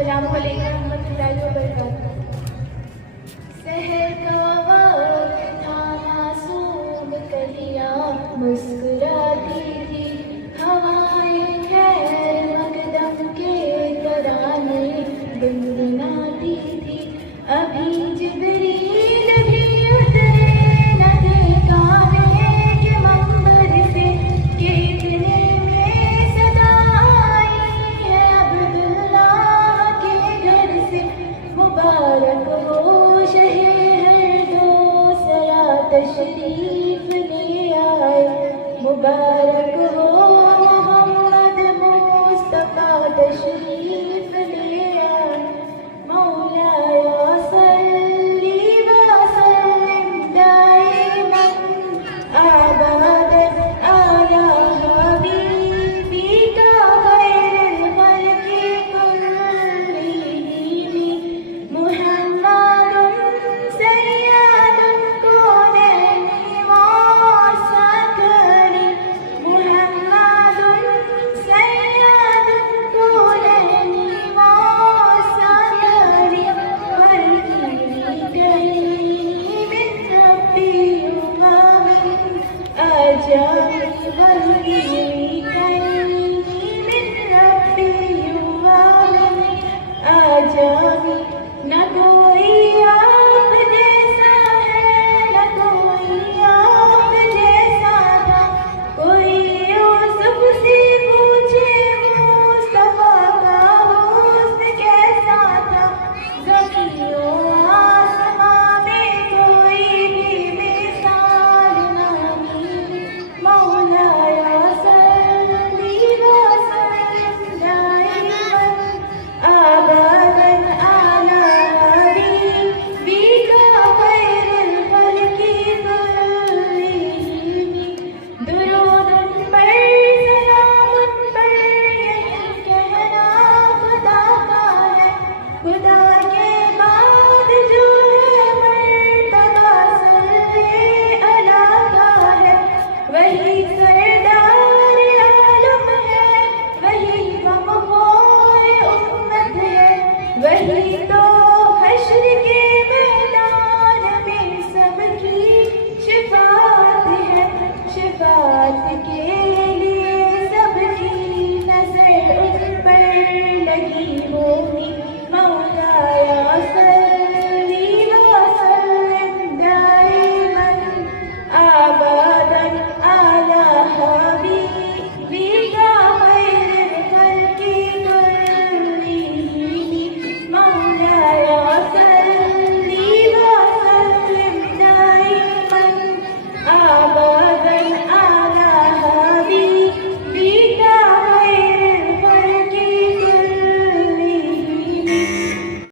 रहमतुल्लाहि व बरकातुहू। सहर का वक्त था, मासूम कलियां मुस्कुराती थी, हवाएं खैर मकदम के तराने गुनगुनाती थी। अभी जिब्रील भी उतरे न देखा के मंबर से, कि इतने में सदा आई है अब्दुल्लाह के घर से। मुबारक हो शहे हर दूसरा तशरीफ ले आए, मुबारक हो मोहम्मद मुस्तफा तशरीफ